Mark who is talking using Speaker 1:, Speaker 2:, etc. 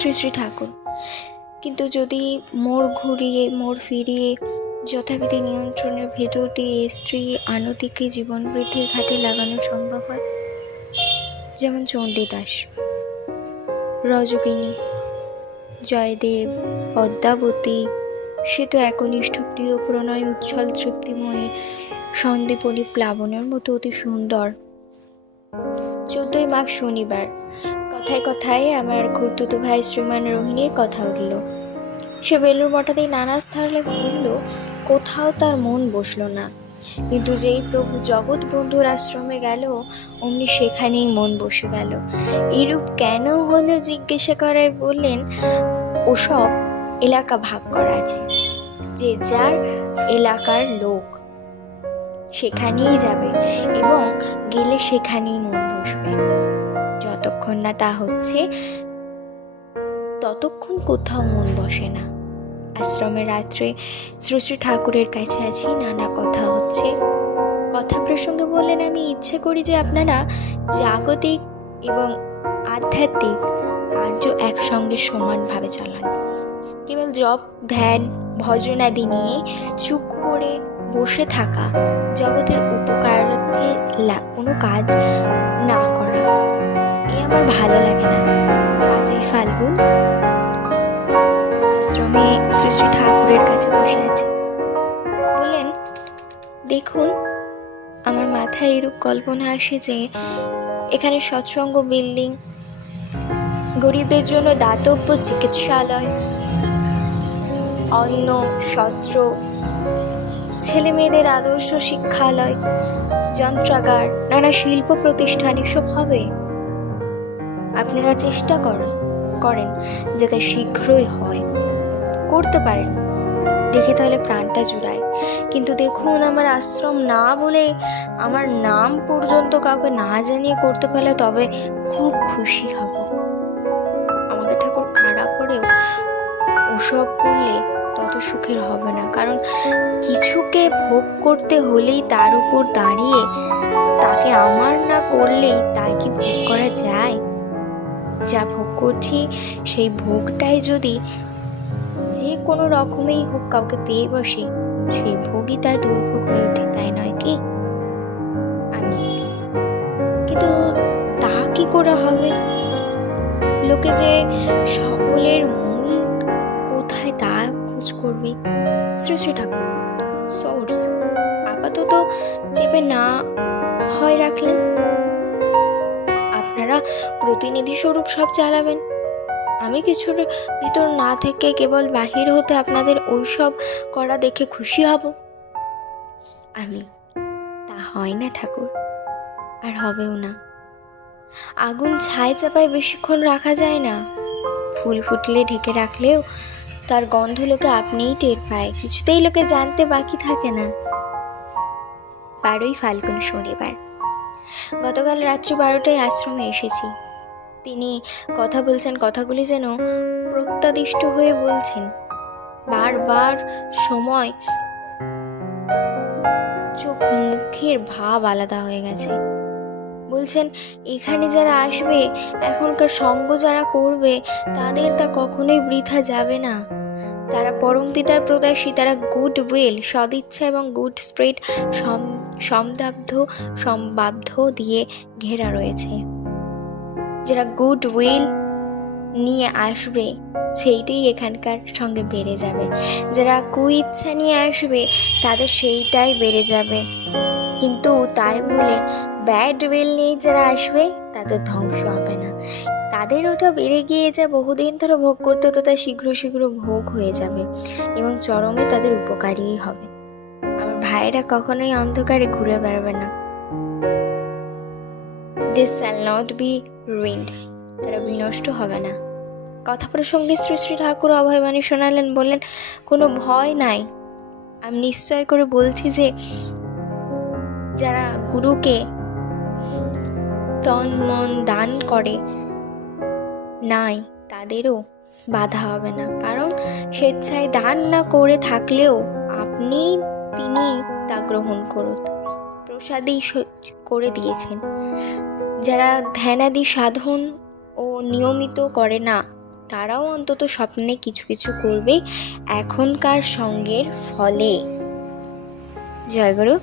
Speaker 1: শ্রী শ্রী ঠাকুর। কিন্তু যদি মোড় ঘুরিয়ে, মোড় ফিরিয়ে, যথাবিধি নিয়ন্ত্রণের ভেতর দিয়ে স্ত্রী আনতিকে জীবন বৃদ্ধির ঘাটে লাগানো সম্ভব হয়? যেমন চণ্ডীদাস রজকিনী জয়দেব, পদ্মাবতী, সে তো একনিষ্ঠ, প্রিয়, প্রণয় উচ্ছল তৃপ্তিময়ী, সন্দীপনী প্লাবনের মতো অতি সুন্দর। চোদ্দই মাঘ শনিবার কথায় কথায় আমার খুর্তুতো ভাই শ্রীমান রোহিণীর কথা উঠল। সে বেলুর মঠাতেই নানা স্থলে ঘুরল, কোথাও তার মন বসল না। কিন্তু যেই প্রভু জগৎ বন্ধুর আশ্রমে গেল, অমনি সেখানেই মন বসে গেল। এরূপ কেন হলো জিজ্ঞাসা করায় বললেন, ওসব এলাকা ভাগ করা আছে। যে যার এলাকার লোক সেখানেই যাবে এবং গেলে সেখানেই মন বসবে। যতক্ষণ না তা হচ্ছে, ততক্ষণ কোথাও মন বসে না। আশ্রমে রাত্রে শ্রী ঠাকুরের কাছে আছি, নানা কথা হচ্ছে। কথা প্রসঙ্গে বললেন, আমি ইচ্ছে করি যে আপনারা জাগতিক এবং আধ্যাত্মিক কার্য একসঙ্গে সমানভাবে চালান। কেবল জপ, ধ্যান ভজনাদি নিয়ে চুপ করে বসে থাকা জগতের উপকারার্থে কোনো কাজ ভালো লাগে না। পাঁচই ফাল্গুন। আশ্রমে শ্রী শ্রী ঠাকুরের কাছে বসে আছে। বললেন, দেখুন, আমার মাথায় এরূপ কল্পনা আসে যে, এখানে সৎসঙ্গ বিল্ডিং, গরিবের জন্য দাতব্য চিকিৎসালয়, অন্ন সত্র ছেলে মেয়েদের আদর্শ শিক্ষালয়, যন্ত্রাগার, নানা শিল্প প্রতিষ্ঠান, এসব হবে? আপনারা চেষ্টা করেন করেন যাতে শীঘ্রই হয়। করতে পারেন। দেখে তাহলে প্রাণটা জুড়ায়। কিন্তু দেখুন, আমার আশ্রম না বলে আমার নাম পর্যন্ত কাউকে না জানিয়ে করতে পারলে তবে খুব খুশি হব। আমাকে ঠাকুর খারাপ করেও ওসব করলে তত সুখের হবে না। কারণ কিছুকে ভোগ করতে হলেই তার উপর দাঁড়িয়ে তাকে আমার না করলেই তাই কি ভোগ করা যায়? যা ভোগ করছি, সেই ভোগটাই যদি যে কোনো রকমেই হোক কাউকে পেয়ে বসে, সেই ভোগই তার দুর্ভোগ হয়ে ওঠে, তাই নয় কি? আমি কিন্তু তা কি করে হবে? লোকে যে সকলের মূল কোথায় তা খোঁজ করবে? শ্রী শ্রী ঠাকুর সোর্স আপাতত চেপে না হয় রাখলেন। প্রতিনিধি স্বরূপ সব চালাবেন। আমি কিছুর ভিতর না থেকে কেবল বাহির হতে আপনাদের ওইসব করা দেখে খুশি হব। আমি। তা হয় না, ঠাকুর। আর হবেও না। আগুন ছাই চাপায় বেশিক্ষণ রাখা যায় না। ফুল ফুটলে ঢেকে রাখলেও তার গন্ধ লোকে আপনিই টের পায়। কিছুতেই লোকে জানতে বাকি থাকে না। বারোই ফাল্গুন শনিবার। গতকাল রাত্রি বারোটায় আশ্রমে এসেছি। তিনি কথা বলছেন, কথাগুলি যেন প্রত্যাদিষ্ট হয়ে বলছেন। বারবার সময় চোখ মুখের ভাব আলাদা হয়ে গেছে। বলছেন, এখানে যারা আসবে, এখনকার সঙ্গ যারা করবে, তাদের তা কখনোই বৃথা যাবে না। তারা পরম পিতার প্রদাসী, তারা গুড উইল, সদিচ্ছা এবং গুড স্প্রিট সমদাব্ধ, সম্বাব্ধ দিয়ে ঘেরা রয়েছে। যারা গুড উইল নিয়ে আসবে, সেইটাই এখানকার সঙ্গে বেড়ে যাবে। যারা কুইচ্ছা নিয়ে আসবে, তাদের সেইটাই বেড়ে যাবে। কিন্তু তাই বলে ব্যাড উইল নিয়ে যারা আসবে, তাদের ধ্বংস হবে না। তাদের ওটা বেড়ে গিয়ে যা বহুদিন ধরে ভোগ করতে হতো, তা শীঘ্র শীঘ্র ভোগ হয়ে যাবে এবং চরমে তাদের উপকারীই হবে। আমার ভাইয়েরা কখনোই অন্ধকারে ঘুরে বেড়াবে না। This shall not be ruined তারা বিনষ্ট হবে না। কথা প্রসঙ্গে শ্রী শ্রী ঠাকুর অভয়বাণী শোনালেন, বললেন, কোনো ভয় নাই। আমি নিশ্চয় করে বলছি যে, যারা গুরুকে তন মন দান করে নাই, তাদেরও বাধা হবে না। কারণ স্বেচ্ছায় দান না করে থাকলেও আপনি তিনি তা গ্রহণ করুন। প্রসাদই করে দিয়েছেন। যারা ধ্যানাদি সাধন ও নিয়মিত করে না, তারাও অন্তত স্বপ্নে কিছু কিছু করবে এখনকার সঙ্গের ফলে। জয় গুরু